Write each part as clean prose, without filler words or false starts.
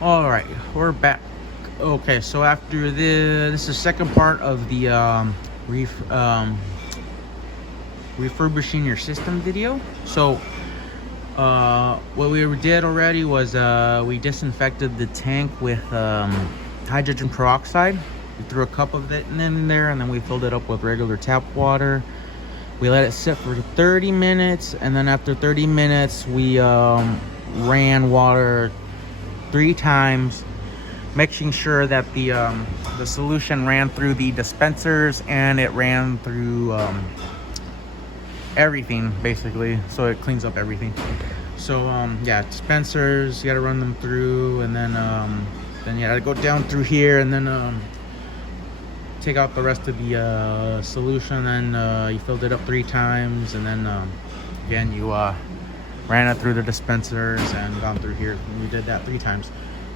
All right, we're back. Okay, so after this is the second part of the refurbishing your system video. So what we did already was we disinfected the tank with hydrogen peroxide. We threw a cup of it in there, and then we filled it up with regular tap water. We let it sit for 30 minutes, and then after 30 minutes we ran water 3 times, making sure that the solution ran through the dispensers and it ran through everything, basically, so it cleans up everything. So yeah, dispensers, you gotta run them through, and then you gotta go down through here, and then take out the rest of the solution, and you filled it up 3 times, and then again you ran it through the dispensers and gone through here, and we did that 3 times.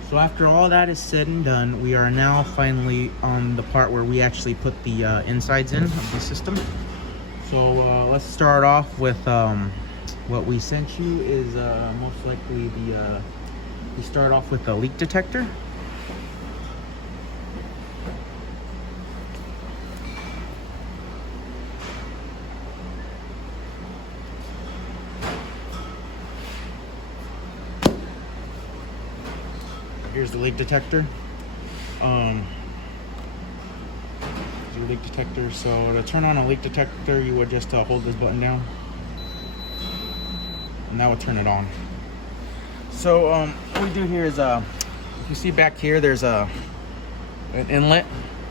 So after all that is said and done, we are now finally on the part where we actually put the insides in of the system. So let's start off with what we sent you is most likely we start off with the leak detector. Here's the leak detector. Your leak detector. So to turn on a leak detector, you would just hold this button down, and that would turn it on. So what we do here is, if you see back here, there's an inlet.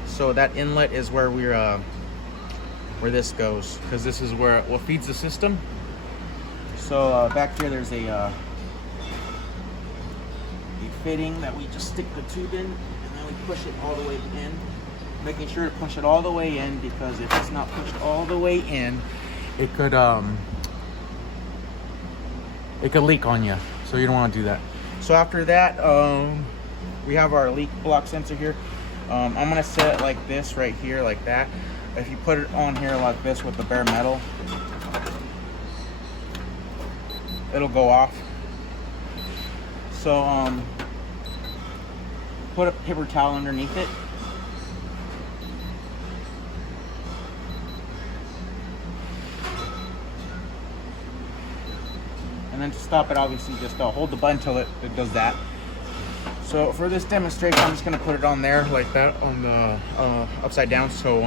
So that inlet is where where this goes, because this is where what feeds the system. So back here, there's a fitting that we just stick the tube in, and then we push it all the way in, making sure to push it all the way in, because if it's not pushed all the way in, it could leak on you, so you don't want to do that. So after that, we have our leak block sensor here. I'm gonna set it like this right here, like that. If you put it on here like this with the bare metal, it'll go off. So put a paper towel underneath it. And then to stop it, obviously just hold the button until it does that. So for this demonstration, I'm just gonna put it on there like that, on the upside down. So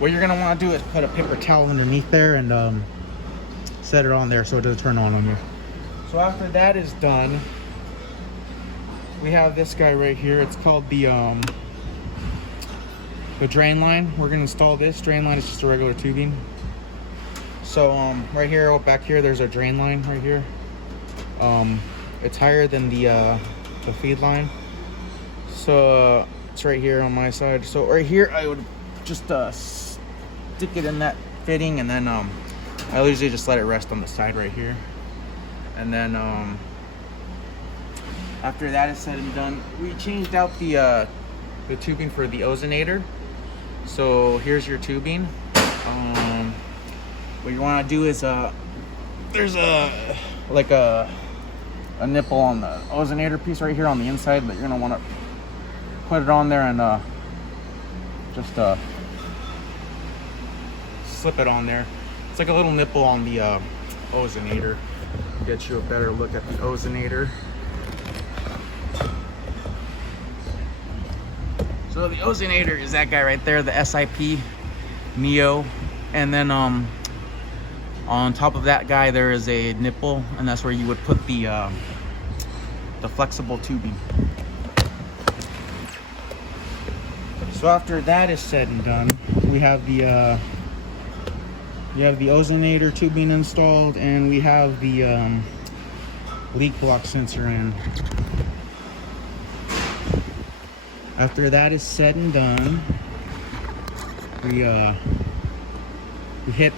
what you're gonna wanna do is put a paper towel underneath there and set it on there so it doesn't turn on you. So after that is done, we have this guy right here. It's called the drain line. We're gonna install this drain line. It's just a regular tubing. So right here, back here, there's a drain line right here. It's higher than the feed line. So it's right here on my side. So right here, I would just stick it in that fitting, and then I usually just let it rest on the side right here. And then after that is said and done, we changed out the tubing for the ozonator. So here's your tubing. What you want to do is there's a nipple on the ozonator piece right here on the inside, but you're gonna want to put it on there and just slip it on there. It's like a little nipple on the ozonator. Get you a better look at the ozonator. So the ozonator is that guy right there, the SIP Neo, and then on top of that guy there is a nipple, and that's where you would put the flexible tubing. So after that is said and done, we have the ozonator tubing installed, and we have the leak block sensor in. After that is said and done, we hit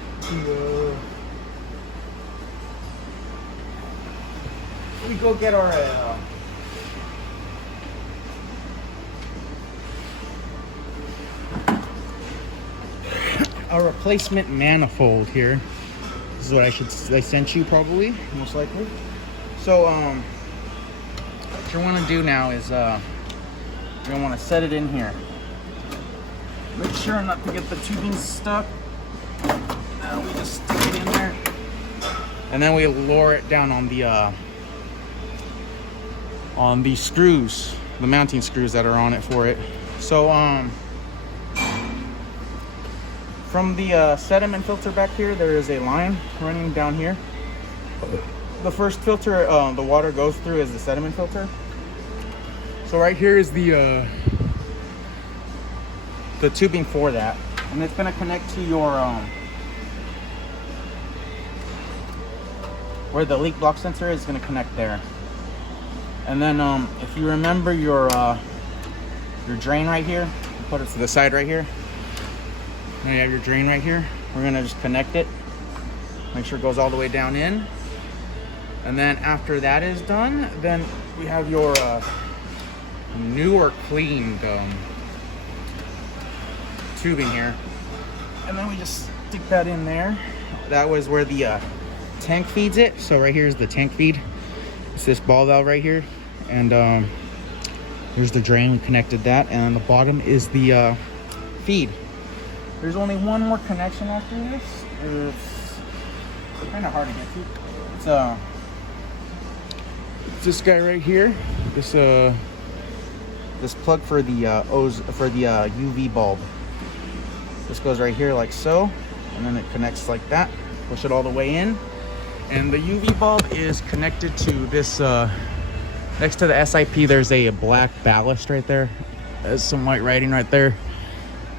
we go get our replacement manifold here. This is what I sent you, probably, most likely. So what you want to do now is you're gonna want to set it in here. Make sure not to get the tubing stuck. Now we just stick it in there, and then we lower it down on the screws, the mounting screws that are on it for it. So from the sediment filter back here, there is a line running down here. The first filter the water goes through is the sediment filter. So right here is the tubing for that, and it's going to connect to your where the leak block sensor is going to connect there. And then if you remember your drain right here, put it to the side right here. Now you have your drain right here. We're going to just connect it, make sure it goes all the way down in. And then after that is done, then we have your new or cleaned tubing here, and then we just stick that in there. That was where the tank feeds it. So right here is the tank feed. It's this ball valve right here, and here's the drain. We connected that, and on the bottom is the feed. There's only one more connection after this. It's kind of hard to get to. It's this guy right here. This plug for the UV bulb. This goes right here like so, and then it connects like that. Push it all the way in, and the UV bulb is connected to this next to the SIP. There's a black ballast right there. There's some white writing right there.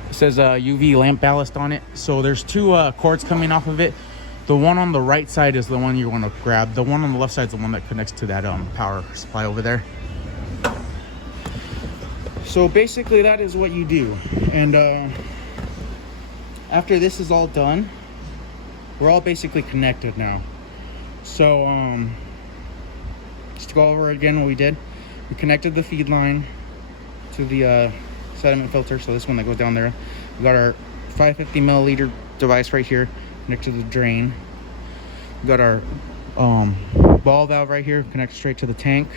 It says UV lamp ballast on it. So there's two cords coming off of it. The one on the right side is the one you want to grab. The one on the left side is the one that connects to that power supply over there. So basically that is what you do. And after this is all done, we're all basically connected now. So just to go over again what we did, we connected the feed line to the sediment filter. So this one that goes down there. We got our 550 milliliter device right here next to the drain. We got our ball valve right here, connects straight to the tank.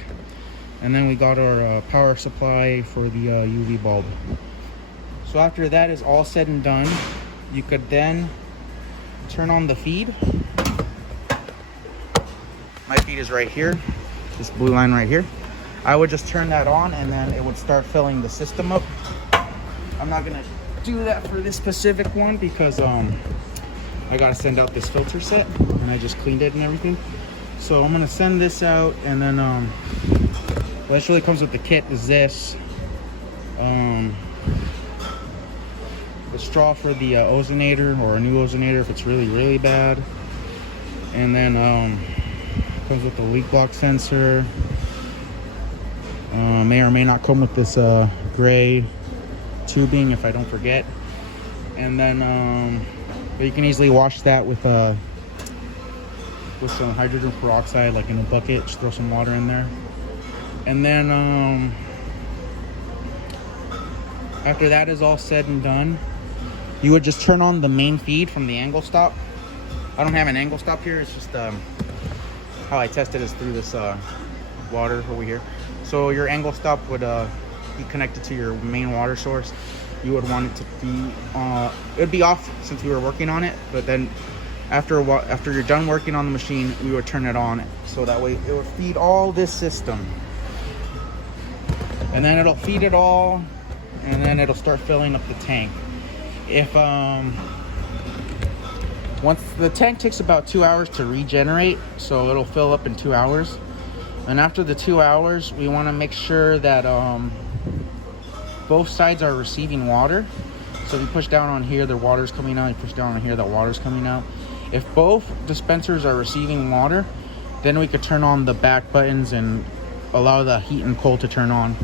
And then we got our power supply for the UV bulb. So after that is all said and done, you could then turn on the feed. My feed is right here, this blue line right here. I would just turn that on, and then it would start filling the system up. I'm not gonna do that for this specific one because I gotta send out this filter set, and I just cleaned it and everything. So I'm gonna send this out, and then what really comes with the kit is this. The straw for the ozonator, or a new ozonator if it's really bad. And then comes with the leak block sensor. May or may not come with this gray tubing if I don't forget. And then but you can easily wash that with some hydrogen peroxide, like in a bucket. Just throw some water in there. And then after that is all said and done, you would just turn on the main feed from the angle stop. I don't have an angle stop here. It's just how I test it is through this water over here. So your angle stop would be connected to your main water source. You would want it to be it would be off since we were working on it, but then after you're done working on the machine, we would turn it on, so that way it would feed all this system, and then it'll feed it all, and then it'll start filling up the tank. If once the tank takes about 2 hours to regenerate, so it'll fill up in 2 hours. And after the 2 hours, we want to make sure that both sides are receiving water. So if you push down on here, the water's coming out. You push down on here, the water's coming out. If both dispensers are receiving water, then we could turn on the back buttons and allow the heat and cold to turn on.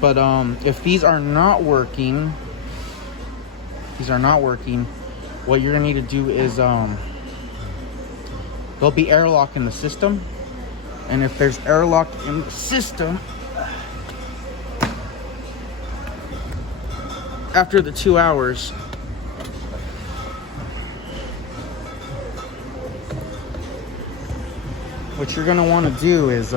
But if these are not working, what you're gonna need to do is there'll be airlock in the system, and if there's airlock in the system, after the 2 hours, what you're gonna want to do is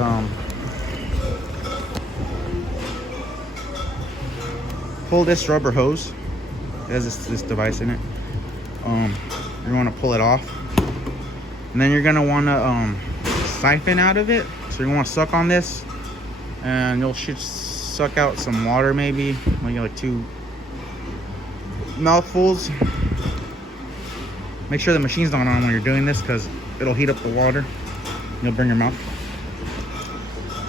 pull this rubber hose. It has this device in it. You want to pull it off, and then you're gonna want to siphon out of it. So you want to suck on this, and you'll should suck out some water, maybe like 2 mouthfuls. Make sure the machine's not on when you're doing this, because it'll heat up the water. You'll burn your mouth.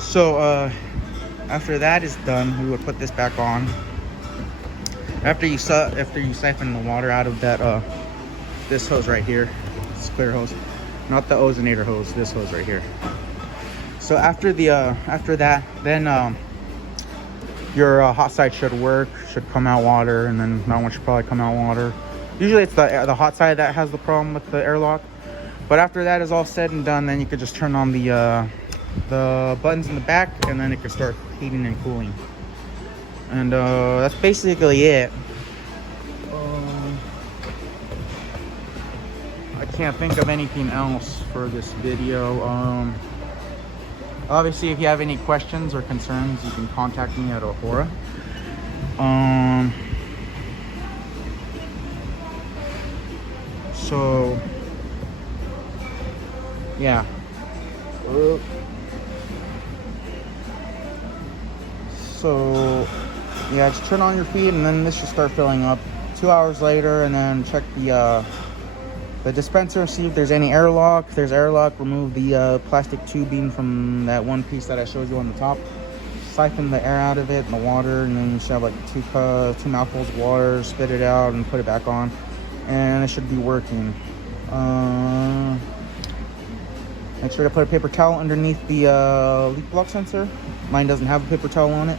So after that is done, we would put this back on. After you siphon the water out of that this hose right here, this clear hose, not the ozonator hose, this hose right here. So after that, then your hot side should work, should come out water, and then that one should probably come out water. Usually it's the hot side that has the problem with the airlock. But after that is all said and done, then you could just turn on the buttons in the back, and then it could start heating and cooling. And that's basically it. I can't think of anything else for this video. Obviously, if you have any questions or concerns, you can contact me at Ahura. So yeah. So yeah, just turn on your feed, and then this should start filling up. 2 hours later, and then check the dispenser, see if there's any airlock. If there's airlock, remove the plastic tubing from that one piece that I showed you on the top. Siphon the air out of it and the water, and then you should have like 2 mouthfuls of water. Spit it out and put it back on, and it should be working. Make sure to put a paper towel underneath the leak block sensor. Mine doesn't have a paper towel on it.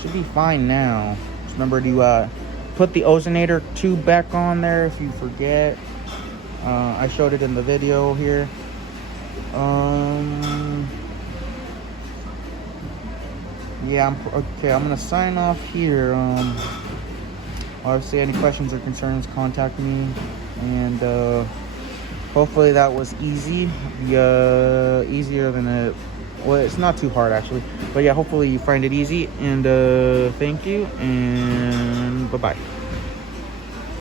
Should be fine now. Just remember to put the ozonator tube back on there if you forget. I showed it in the video here. Yeah, I'm gonna sign off here. Obviously, any questions or concerns, contact me, and hopefully that was easy. Easier than it. Well, it's not too hard actually, but yeah, hopefully you find it easy. And thank you, and bye bye.